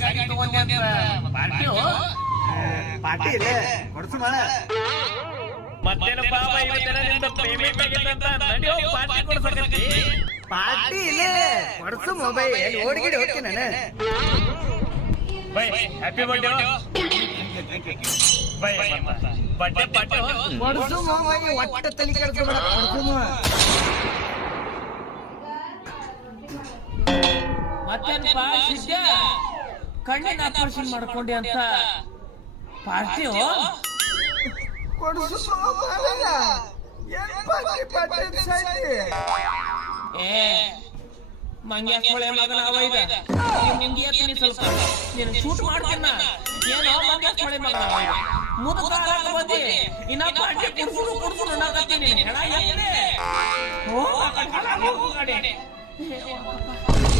ಗಾಡಿ ತಗೊಂಡೆ ಅಂತ ಪಾರ್ಟಿಯೋ ಪಾರ್ಟಿ ಇದೆ ಕೊಡ್ಸು ಮಾಡ ಮತ್ತೇನಪ್ಪ ಇವತ್ತಿನ ಪೇಮೆಂಟ್ ಆಗಿಲ್ಲ ಅಂತ ನಡೆಯೋ ಪಾರ್ಟಿ ಕೊಡ್ಸಕತ್ತಿ ಪಾರ್ಟಿ ಇದೆ ಕೊಡ್ಸು ಮೊಬೈಲ್ ಓಡ್ಗಿಡಿ ಹೋಗ್ತೀನಿ ನಾನು by happy birthday by birthday party ಕೊಡ್ಸು ಮೊಬೈಲ್ ಒಟ್ಟ ತಲೆ ಕೆಡ್ಸ್ಕೊಬೇಡ ಕೊಡ್ಸು ಮತ್ತೇನಪ್ಪ ಸಿದ್ಧ ಕಣ್ಣಿನ ಆಪರೇಷನ್ ಮಾಡ್ಕೊಂಡೆ ಅಂತ ಪಾರ್ಟಿಯೋ ಕೊಡ್ಸು ಏ ಮಂಗ್ಯಾಸ್ಕೊಳೆ ಮಗನ ಅವ ಇದ ನಿಮ್ಗೆ ಎತ್ತೀನಿ ಸ್ವಲ್ಪ ನೀನು ಶೂಟ್ ಮಾಡ್ತೀನ ಏನೋ ಮಂಗ್ಯಾಸ್ಕೊಳೆ ಮಗನ ಅವ ಇದ ಮುದುಕಾಲ ಬಂದಿ ಇನ್ನ ಪಾರ್ಟಿ ಕುಡ್ಸುಡು ಅನ್ನಕತ್ತೀನಿ ಹೇಳ ಎತ್ತನೆ ಓ ಗಾಡಿ